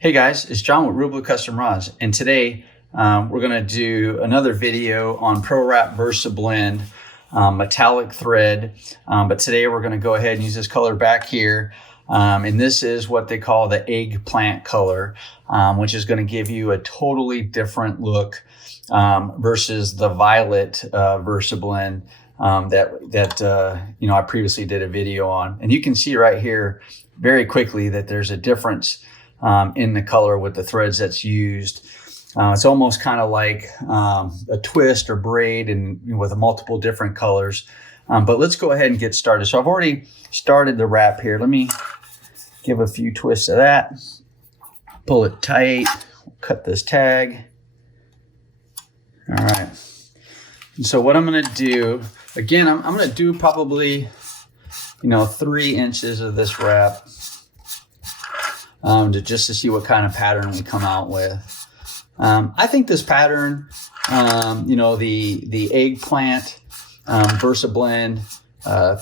Hey guys, it's John with ReelBlue Custom Rods, and today we're going to do another video on ProWrap Versablend metallic thread. But today we're going to go ahead and use this color back here, and this is what they call the eggplant color, which is going to give you a totally different look versus the violet Versablend that I previously did a video on. And you can see right here very quickly that there's a difference in the color with the threads that's used. It's almost kind of like a twist or braid and with multiple different colors. But let's go ahead and get started. So I've already started the wrap here. Let me give a few twists of that. Pull it tight, cut this tag. All right. And so what I'm gonna do, again, I'm gonna do probably, 3 inches of this wrap. Just to see what kind of pattern we come out with. I think this pattern, the eggplant Versablend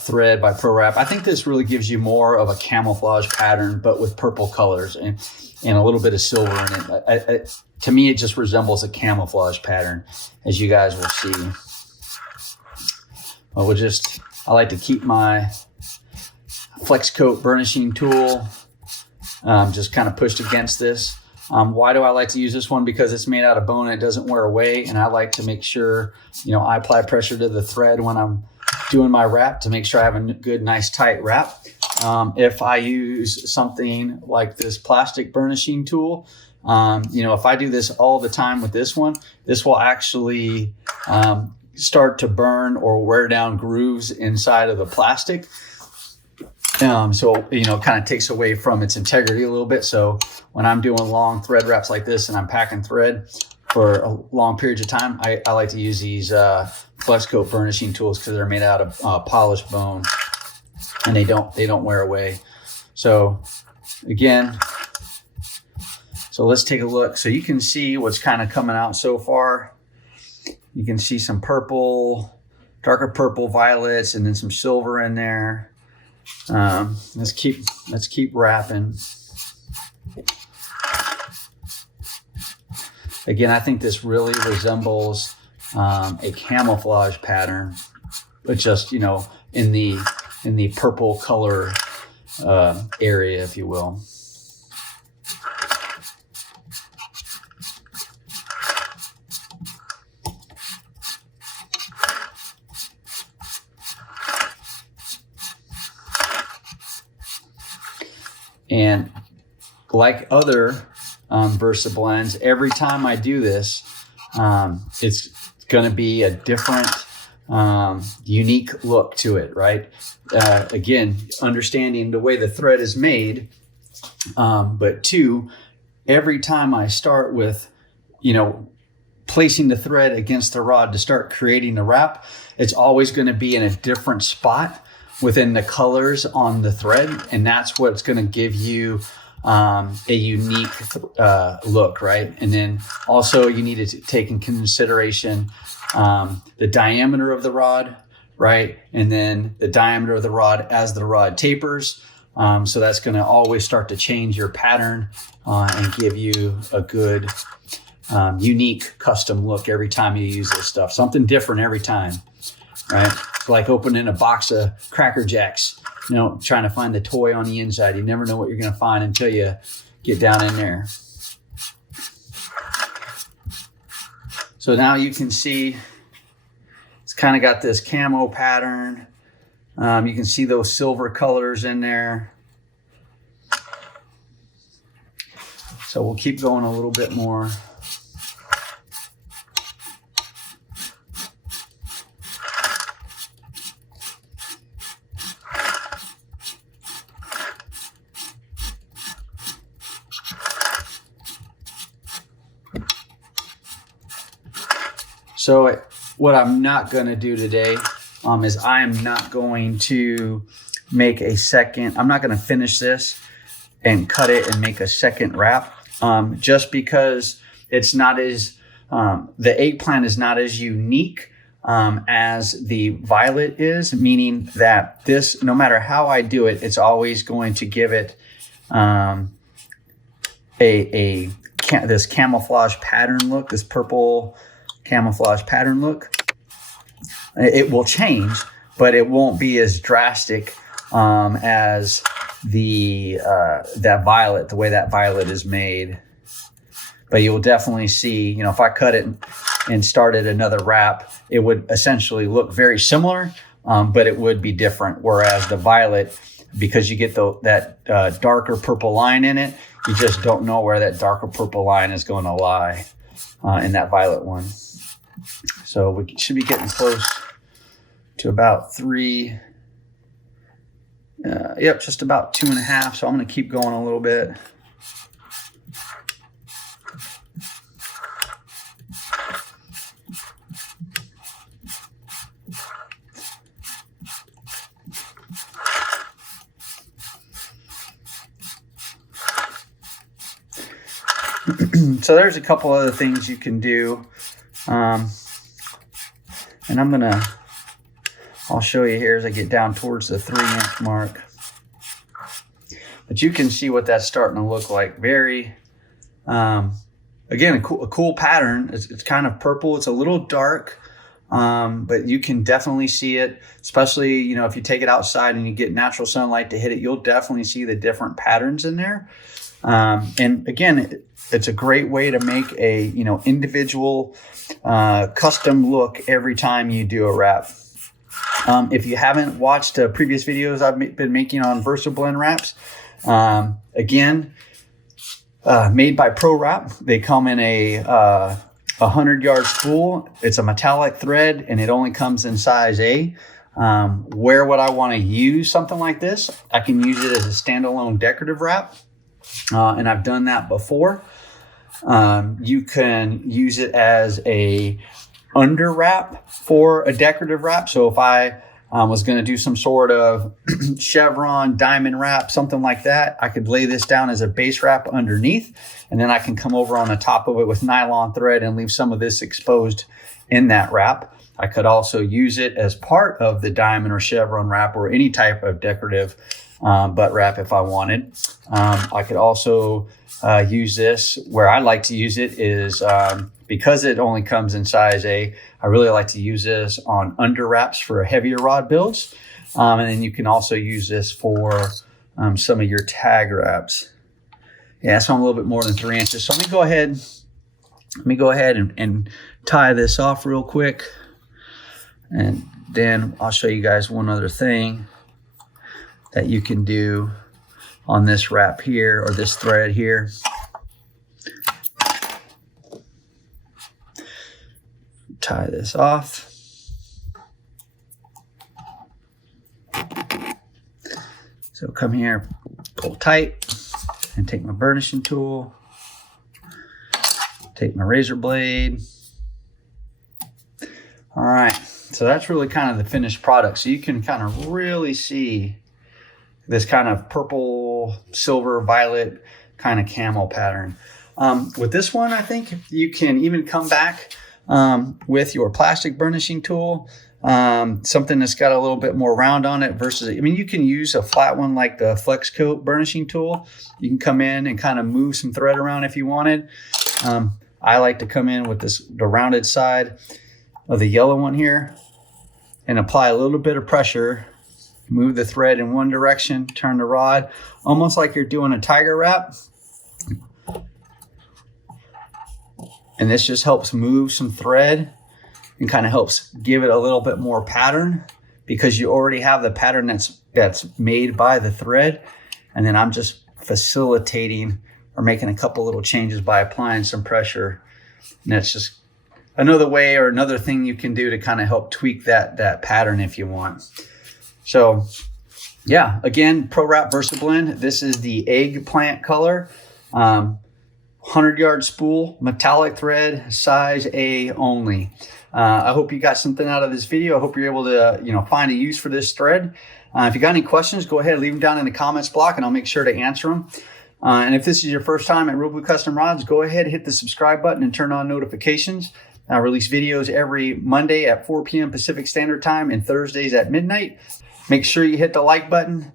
thread by ProWrap, I think this really gives you more of a camouflage pattern, but with purple colors and a little bit of silver in it. To me, it just resembles a camouflage pattern, as you guys will see. But I like to keep my FlexcoFurnishing tool just kind of pushed against this. Why do I like to use this one? Because it's made out of bone and it doesn't wear away, and I like to make sure I apply pressure to the thread when I'm doing my wrap to make sure I have a good, nice, tight wrap. If I use something like this plastic burnishing tool, if I do this all the time with this one, this will actually start to burn or wear down grooves inside of the plastic. So kind of takes away from its integrity a little bit. So when I'm doing long thread wraps like this and I'm packing thread for long periods of time, I like to use these FlexcoFurnishing tools because they're made out of polished bone and they don't wear away. So again, let's take a look. So you can see what's kind of coming out so far. You can see some purple, darker purple violets, and then some silver in there. Let's keep wrapping. Again, I think this really resembles a camouflage pattern, but just in the purple color area, if you will. And like other Versablends, every time I do this, it's going to be a different, unique look to it, right? Again, understanding the way the thread is made, but 2, every time I start with, placing the thread against the rod to start creating the wrap, it's always going to be in a different spot within the colors on the thread, and that's what's going to give you a unique look, right? And then also you need to take in consideration the diameter of the rod, right? And then the diameter of the rod as the rod tapers. So that's going to always start to change your pattern and give you a good, unique custom look every time you use this stuff. Something different every time, right? It's like opening a box of Cracker Jacks, trying to find the toy on the inside. You never know what you're going to find until you get down in there. So now you can see it's kind of got this camo pattern. You can see those silver colors in there. So we'll keep going a little bit more. So what I'm not going to do today is I am not going to make a second. I'm not going to finish this and cut it and make a second wrap just because it's not as, the eggplant is not as unique as the violet is, meaning that this, no matter how I do it, it's always going to give it this camouflage pattern look, this purple camouflage pattern look. It will change, but it won't be as drastic as that violet, the way that violet is made. But you'll definitely see, you know, if I cut it and started another wrap, it would essentially look very similar, but it would be different. Whereas the violet, because you get that darker purple line in it, you just don't know where that darker purple line is going to lie in that violet one. So we should be getting close to about 3. Yep, just about 2.5. So I'm going to keep going a little bit. So there's a couple other things you can do. And I'll show you here as I get down towards the 3-inch mark. But you can see what that's starting to look like. Very, again, a cool pattern. It's kind of purple. It's a little dark, but you can definitely see it, especially, you know, if you take it outside and you get natural sunlight to hit it, you'll definitely see the different patterns in there. And again, it's a great way to make a, you know, individual custom look every time you do a wrap. If you haven't watched previous videos I've been making on Versablend wraps, again, made by Pro Wrap. They come in a 100-yard spool. It's a metallic thread, and it only comes in size A. Where would I want to use something like this? I can use it as a standalone decorative wrap, and I've done that before. You can use it as a under wrap for a decorative wrap. So if I was going to do some sort of chevron diamond wrap, something like that, I could lay this down as a base wrap underneath, and then I can come over on the top of it with nylon thread and leave some of this exposed in that wrap. I could also use it as part of the diamond or chevron wrap or any type of decorative butt wrap if I wanted. I could also use this. Where I like to use it is because it only comes in size A, I really like to use this on under wraps for heavier rod builds. And then you can also use this for some of your tag wraps. Yeah, so I'm a little bit more than 3 inches. So let me go ahead and tie this off real quick. And then I'll show you guys one other thing that you can do on this wrap here, or this thread here. Tie this off. So come here, pull tight, and take my burnishing tool, take my razor blade. All right, so that's really kind of the finished product. So you can kind of really see this kind of purple, silver, violet kind of camo pattern. With this one, I think you can even come back with your plastic burnishing tool, something that's got a little bit more round on it versus, I mean, you can use a flat one like the FlexcoFurnishing burnishing tool. You can come in and kind of move some thread around if you wanted. I like to come in with the rounded side of the yellow one here and apply a little bit of pressure. Move the thread in one direction, turn the rod, almost like you're doing a tiger wrap. And this just helps move some thread and kind of helps give it a little bit more pattern, because you already have the pattern that's made by the thread. And then I'm just facilitating or making a couple little changes by applying some pressure. And that's just another way or another thing you can do to kind of help tweak that pattern if you want. So yeah, again, Pro Wrap Versablend. This is the Eggplant color, 100-yard spool, metallic thread, size A only. I hope you got something out of this video. I hope you're able to, find a use for this thread. If you got any questions, go ahead and leave them down in the comments block, and I'll make sure to answer them. And if this is your first time at ReelBlue Custom Rods, go ahead, hit the subscribe button and turn on notifications. I release videos every Monday at 4 p.m. Pacific Standard Time and Thursdays at midnight. Make sure you hit the like button.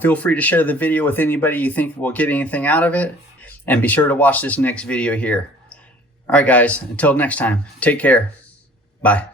Feel free to share the video with anybody you think will get anything out of it. And be sure to watch this next video here. All right, guys, until next time, take care. Bye.